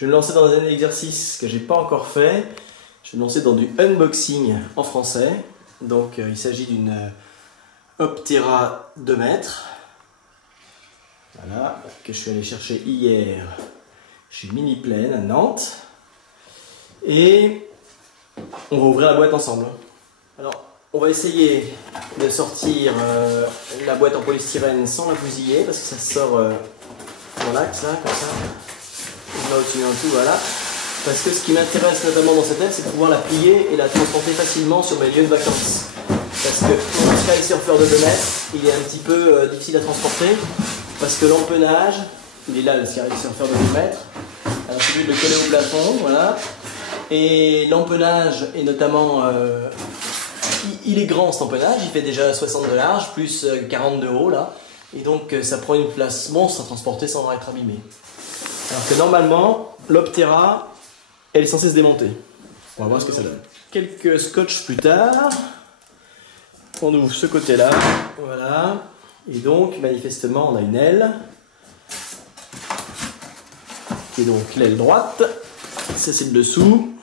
Je vais me lancer dans un exercice que j'ai pas encore fait. Je vais me lancer dans du unboxing en français. Donc il s'agit d'une Optera 2 mètres. Voilà, que je suis allé chercher hier chez Mini-Plaine à Nantes. Et on va ouvrir la boîte ensemble. Alors, on va essayer de sortir la boîte en polystyrène sans la bousiller parce que ça sort voilà, comme ça. Je mets au-dessus en dessous, voilà. Parce que ce qui m'intéresse notamment dans cette aide, c'est de pouvoir la plier et la transporter facilement sur mes lieux de vacances. Parce que mon Sky Surfer de 2 mètres, il est un petit peu difficile à transporter parce que l'empennage, il est là le Sky Surfer de 2 mètres. Alors celui de le coller au plafond, voilà. Et l'empennage est notamment... il est grand cet empennage, il fait déjà 60 de large, plus 40 de haut là. Et donc ça prend une place monstre à transporter sans être abîmé. Alors que normalement, l'Optera, elle est censée se démonter. On va voir ce que ça donne. Quelques scotch plus tard, on ouvre ce côté-là, voilà. Et donc, manifestement, on a une aile, qui est donc l'aile droite. Ça, c'est le dessous.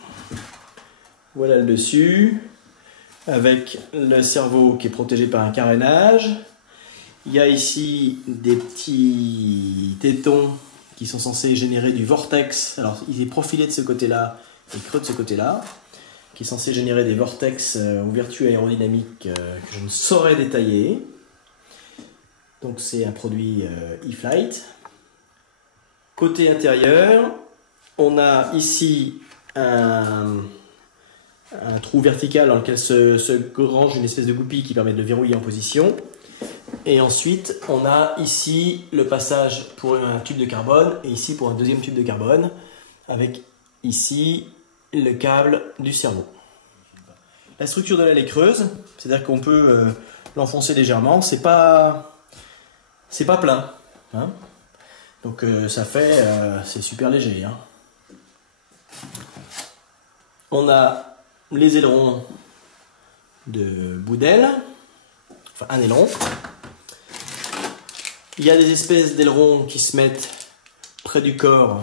Voilà le dessus, avec le cerveau qui est protégé par un carénage. Il y a ici des petits tétons qui sont censés générer du vortex. Alors, il est profilé de ce côté-là et creux de ce côté-là, qui est censé générer des vortex en vertu aérodynamique que je ne saurais détailler. Donc, c'est un produit E-Flight. Côté intérieur, on a ici un trou vertical dans lequel se range une espèce de goupille qui permet de le verrouiller en position. Et ensuite, on a ici le passage pour un tube de carbone et ici pour un deuxième tube de carbone, avec ici le câble du cerveau. La structure de l'aile est creuse, c'est-à-dire qu'on peut l'enfoncer légèrement. C'est pas plein, hein. Donc ça fait, c'est super léger, hein. On a les ailerons de bout d'aile, enfin un aileron. Il y a des espèces d'ailerons qui se mettent près du corps,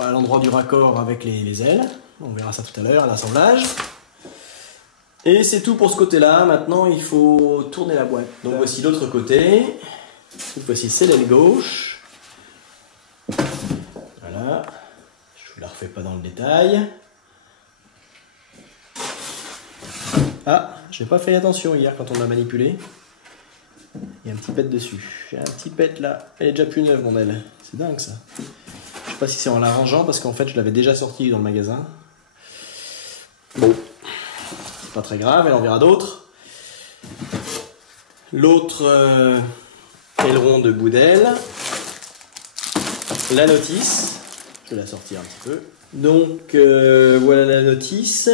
à l'endroit du raccord avec les ailes. On verra ça tout à l'heure à l'assemblage. Et c'est tout pour ce côté-là. Maintenant, il faut tourner la boîte. Donc voici l'autre côté. Cette fois-ci, c'est l'aile gauche. Voilà. Je ne vous la refais pas dans le détail. Ah, je n'ai pas fait attention hier quand on l'a manipulé. Il y a un petit pet dessus. J'ai un petit pet là. Elle est déjà plus neuve, mon aile. C'est dingue ça. Je sais pas si c'est en l'arrangeant parce qu'en fait je l'avais déjà sorti dans le magasin. Bon, pas très grave, elle en verra d'autres. L'autre aileron de bout d'aile. La notice. Je vais la sortir un petit peu. Donc voilà la notice.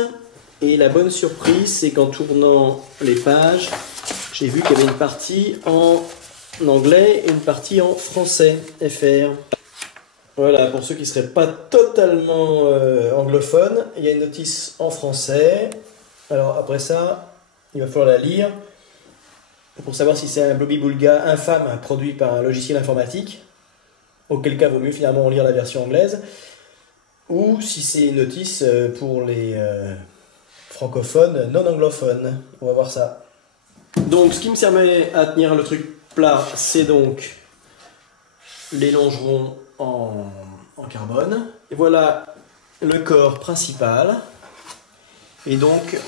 Et la bonne surprise, c'est qu'en tournant les pages, j'ai vu qu'il y avait une partie en anglais et une partie en français, FR. Voilà, pour ceux qui ne seraient pas totalement anglophones, il y a une notice en français. Alors après ça, il va falloir la lire pour savoir si c'est un Blobby-Boulga infâme produit par un logiciel informatique, auquel cas vaut mieux finalement lire la version anglaise, ou si c'est une notice pour les francophones non anglophones. On va voir ça. Donc ce qui me servait à tenir le truc plat, c'est donc les longerons en carbone. Et voilà le corps principal. Et donc,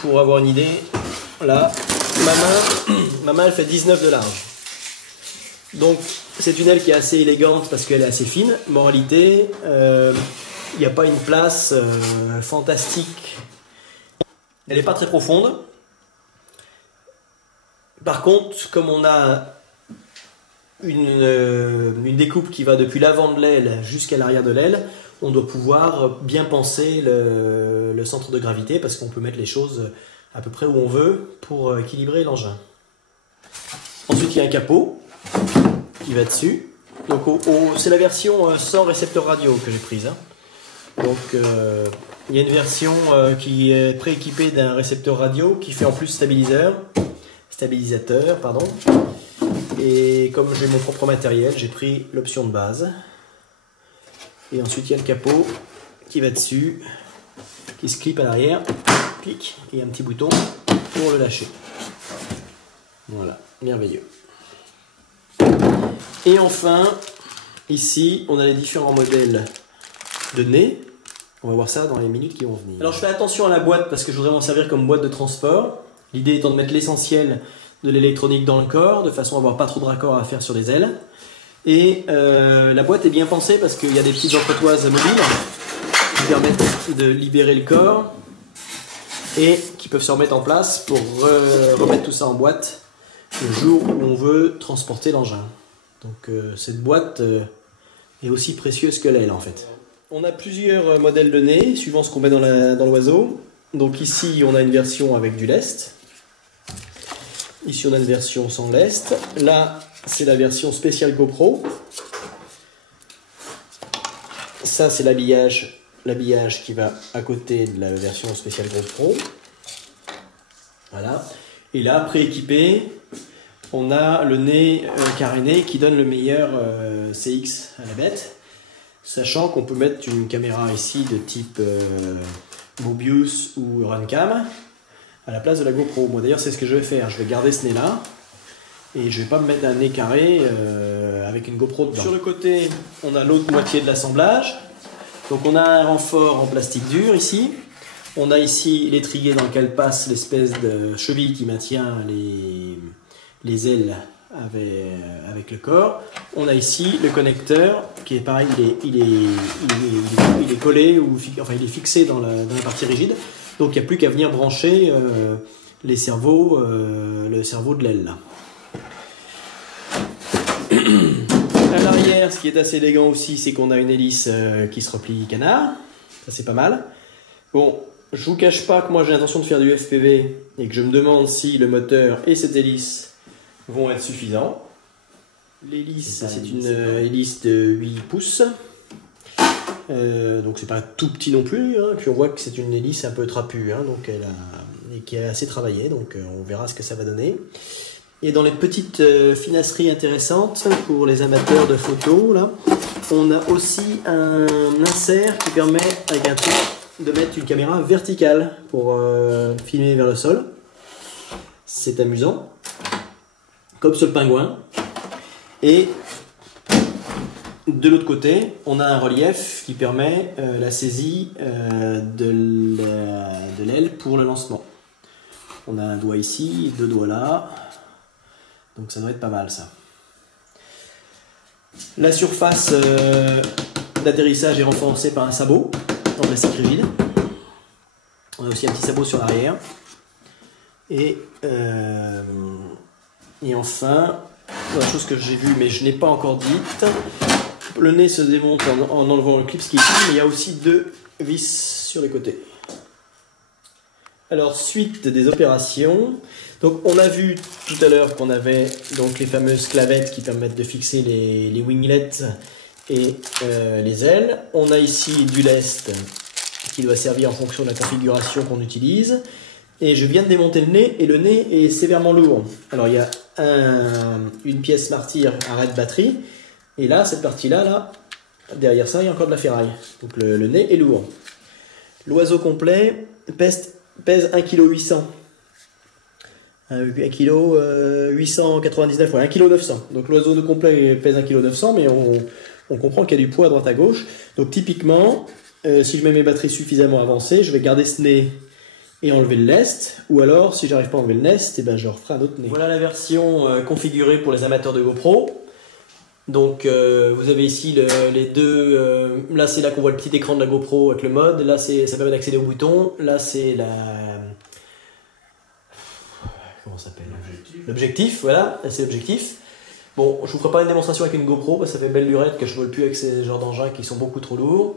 pour avoir une idée, là, ma main elle fait 19 de large. Donc c'est une aile qui est assez élégante parce qu'elle est assez fine. Moralité, il n'y a pas une place fantastique. Elle n'est pas très profonde. Par contre, comme on a une découpe qui va depuis l'avant de l'aile jusqu'à l'arrière de l'aile, on doit pouvoir bien penser le centre de gravité parce qu'on peut mettre les choses à peu près où on veut pour équilibrer l'engin. Ensuite, il y a un capot qui va dessus. Donc, c'est la version sans récepteur radio que j'ai prise, hein. Donc, il y a une version qui est prééquipée d'un récepteur radio qui fait en plus stabilisateur, pardon. Et comme j'ai mon propre matériel, j'ai pris l'option de base. Et ensuite, il y a le capot qui va dessus, qui se clip à l'arrière, clic, et un petit bouton pour le lâcher. Voilà, merveilleux. Et enfin, ici, on a les différents modèles de nez. On va voir ça dans les minutes qui vont venir. Alors je fais attention à la boîte parce que je voudrais m'en servir comme boîte de transport. L'idée étant de mettre l'essentiel de l'électronique dans le corps, de façon à avoir pas trop de raccords à faire sur les ailes. Et la boîte est bien pensée parce qu'il y a des petites entretoises mobiles qui permettent de libérer le corps et qui peuvent se remettre en place pour remettre tout ça en boîte le jour où on veut transporter l'engin. Donc cette boîte est aussi précieuse que l'aile en fait. On a plusieurs modèles de nez, suivant ce qu'on met dans l'oiseau. Donc ici, on a une version avec du lest. Ici, on a une version sans lest. Là, c'est la version spéciale GoPro. Ça, c'est l'habillage qui va à côté de la version spéciale GoPro. Voilà. Et là, prééquipé, on a le nez caréné qui donne le meilleur CX à la bête. Sachant qu'on peut mettre une caméra ici de type Mobius ou Runcam à la place de la GoPro. Moi d'ailleurs c'est ce que je vais faire, je vais garder ce nez là et je vais pas me mettre un nez carré avec une GoPro dedans. Sur le côté on a l'autre moitié de l'assemblage. Donc on a un renfort en plastique dur ici. On a ici l'étrier dans lequel passe l'espèce de cheville qui maintient les ailes avec le corps. On a ici le connecteur qui est pareil, il est collé ou enfin il est fixé dans la partie rigide. Donc il n'y a plus qu'à venir brancher le cerveau de l'aile là. À l'arrière, ce qui est assez élégant aussi, c'est qu'on a une hélice qui se replie canard. Ça c'est pas mal. Bon, je vous cache pas que moi j'ai l'intention de faire du FPV et que je me demande si le moteur et cette hélice vont être suffisants. L'hélice, c'est une hélice de 8 pouces. Donc c'est pas tout petit non plus. Hein. Puis on voit que c'est une hélice un peu trapue, hein, donc et qui est assez travaillée. Donc on verra ce que ça va donner. Et dans les petites finasseries intéressantes pour les amateurs de photos, là, on a aussi un insert qui permet avec un truc de mettre une caméra verticale pour filmer vers le sol. C'est amusant. Comme sur le pingouin. Et de l'autre côté, on a un relief qui permet la saisie de l'aile pour le lancement. On a un doigt ici, deux doigts là. Donc ça doit être pas mal ça. La surface d'atterrissage est renforcée par un sabot en plastique rigide. On a aussi un petit sabot sur l'arrière. Et enfin, la chose que j'ai vue mais je n'ai pas encore dite, le nez se démonte en enlevant le clip qui est ici, mais il y a aussi deux vis sur les côtés. Alors, suite des opérations, donc on a vu tout à l'heure qu'on avait donc les fameuses clavettes qui permettent de fixer les winglets et les ailes. On a ici du lest qui doit servir en fonction de la configuration qu'on utilise. Et je viens de démonter le nez, et le nez est sévèrement lourd. Alors il y a une pièce martyre arrêt de batterie, et là, cette partie-là, là, derrière ça, il y a encore de la ferraille. Donc le nez est lourd. L'oiseau complet pèse 1,8 kg. 1,899 kg, ouais, 1,9 kg. Donc l'oiseau complet pèse 1,9 kg, mais on comprend qu'il y a du poids à droite à gauche. Donc typiquement, si je mets mes batteries suffisamment avancées, je vais garder ce nez et enlever le lest, ou alors si j'arrive pas à enlever le lest, et ben je referai un autre nez. Voilà la version configurée pour les amateurs de GoPro. Donc vous avez ici les deux, là c'est là qu'on voit le petit écran de la GoPro avec le mode, là ça permet d'accéder au bouton, là c'est comment ça s'appelle, l'objectif, voilà, c'est l'objectif. Bon, je vous ferai pas une démonstration avec une GoPro parce que ça fait belle lurette que je ne vole plus avec ces genres d'engins qui sont beaucoup trop lourds.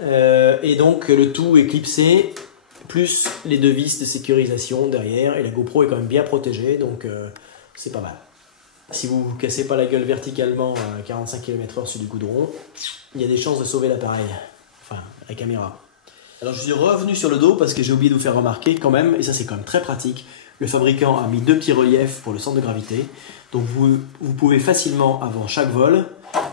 Et donc le tout est clipsé, plus les deux vis de sécurisation derrière, et la GoPro est quand même bien protégée, donc c'est pas mal. Si vous ne vous cassez pas la gueule verticalement à 45 km/h sur du goudron, il y a des chances de sauver l'appareil, enfin la caméra. Alors je suis revenu sur le dos parce que j'ai oublié de vous faire remarquer quand même, et ça c'est quand même très pratique, le fabricant a mis deux petits reliefs pour le centre de gravité, donc vous pouvez facilement avant chaque vol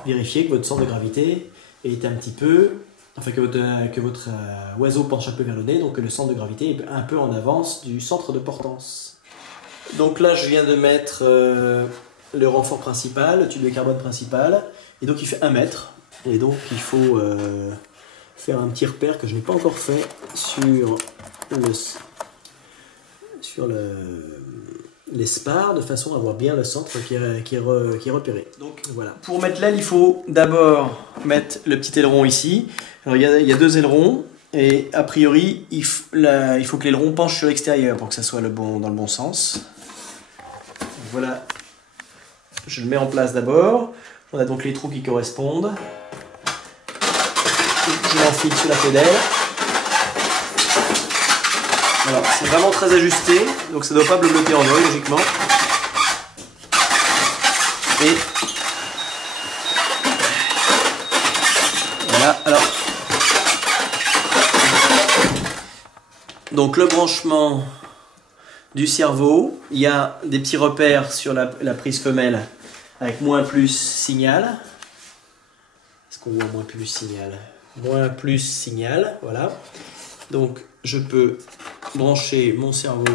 vérifier que votre centre de gravité est un petit peu, enfin que votre oiseau penche un peu vers le nez, donc que le centre de gravité est un peu en avance du centre de portance. Donc là je viens de mettre le renfort principal, le tube de carbone principal, et donc il fait 1 mètre, et donc il faut faire un petit repère que je n'ai pas encore fait sur les spars, de façon à voir bien le centre qui est repéré. Donc voilà. Pour mettre l'aile, il faut d'abord mettre le petit aileron ici. Alors il y a 2 ailerons, et a priori il faut que l'aileron penche sur l'extérieur pour que ça soit dans le bon sens. Voilà, je le mets en place d'abord. On a donc les trous qui correspondent. Je l'enfile sur la pédale. Alors, c'est vraiment très ajusté, donc ça ne doit pas bleuter en vol, logiquement. Et voilà, alors. Donc, le branchement du cerveau, il y a des petits repères sur la prise femelle avec moins plus signal. Est-ce qu'on voit moins plus signal? Moins plus signal, voilà. Donc je peux brancher mon cerveau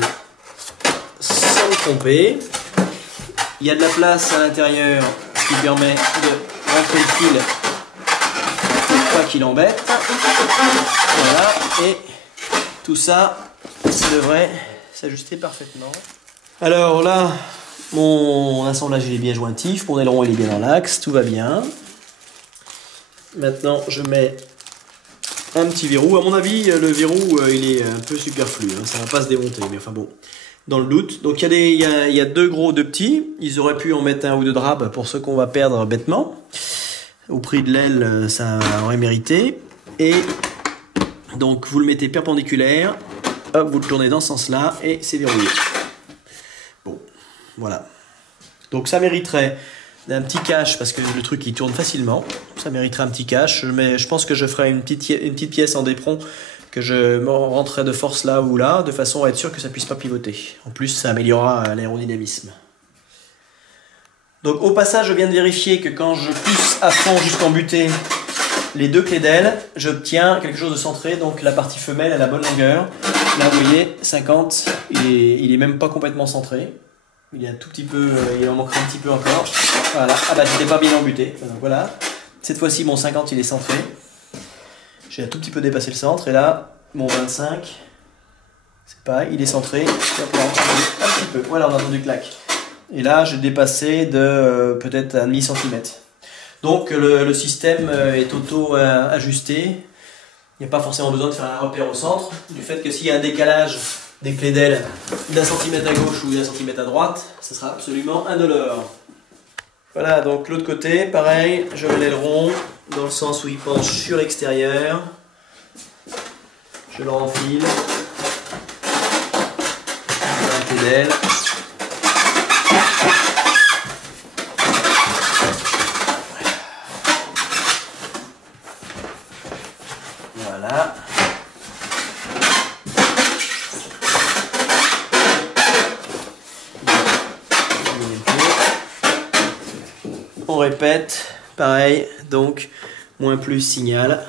sans me tromper. Il y a de la place à l'intérieur, ce qui permet de rentrer le fil pour pas qu'il embête. Voilà, et tout ça, ça devrait s'ajuster parfaitement. Alors là, mon assemblage il est bien jointif, mon aileron il est bien dans l'axe, tout va bien. Maintenant je mets un petit verrou. À mon avis, le verrou il est un peu superflu, hein. Ça va pas se démonter, mais enfin bon, dans le doute. Donc il y a 2 gros, 2 petits. Ils auraient pu en mettre 1 ou 2 drapes pour ceux qu'on va perdre bêtement. Au prix de l'aile, ça aurait mérité. Et donc vous le mettez perpendiculaire, hop, vous le tournez dans ce sens-là et c'est verrouillé. Bon, voilà. Donc ça mériterait un petit cache, parce que le truc il tourne facilement. Ça mériterait un petit cache. Je pense que je ferai une petite pièce en d'éperon que je me rentrerai de force là ou là, de façon à être sûr que ça puisse pas pivoter. En plus, ça améliorera l'aérodynamisme. Donc au passage, je viens de vérifier que quand je pousse à fond jusqu'en butée les 2 clés d'aile, j'obtiens quelque chose de centré. Donc la partie femelle a la bonne longueur. Là, vous voyez, 50, il est même pas complètement centré. Il est un tout petit peu, il en manquerait un petit peu encore. Voilà, ah bah j'étais pas bien embuté. Donc voilà, cette fois-ci mon 50 il est centré. J'ai un tout petit peu dépassé le centre, et là mon 25, c'est pareil, il est centré. Un petit peu, voilà, on a entendu clac. Et là j'ai dépassé de peut-être 1/2 centimètre. Donc le système est auto-ajusté. Il n'y a pas forcément besoin de faire un repère au centre. Du fait que s'il y a un décalage des clés d'aile d'1 centimètre à gauche ou d'1 centimètre à droite, ce sera absolument indolore. Voilà, donc l'autre côté, pareil, je mets l'aileron dans le sens où il penche sur l'extérieur. Je le renfile. La clé d'aile. Voilà. On répète, pareil, donc moins plus signal.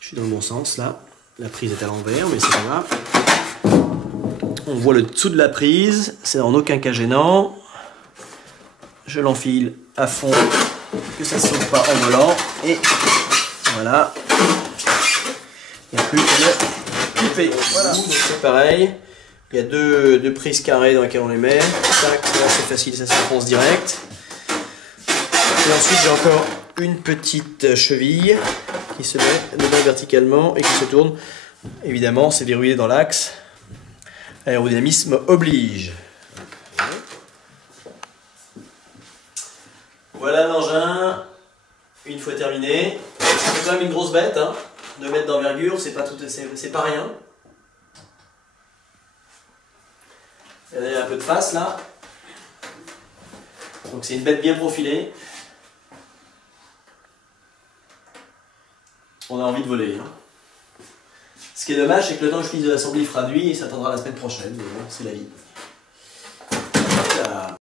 Je suis dans le bon sens là. La prise est à l'envers, mais c'est pas grave. On voit le dessous de la prise, c'est en aucun cas gênant. Je l'enfile à fond, que ça ne saute pas en volant. Et voilà. Il n'y a plus qu'à le clipper. Voilà. Donc c'est pareil. Il y a deux prises carrées dans lesquelles on les met. Tac, là c'est facile, ça s'enfonce direct. Et ensuite j'ai encore une petite cheville qui se met dedans verticalement et qui se tourne. Évidemment, c'est verrouillé dans l'axe. Aérodynamisme oblige. Voilà l'engin. Une fois terminé, c'est quand même une grosse bête, hein. 2 mètres d'envergure, c'est pas rien. Il y a un peu de face là. Donc c'est une bête bien profilée. On a envie de voler, hein. Ce qui est dommage, c'est que le temps que je finisse de l'assembler, il fera nuit et ça attendra la semaine prochaine, mais bon, c'est la vie.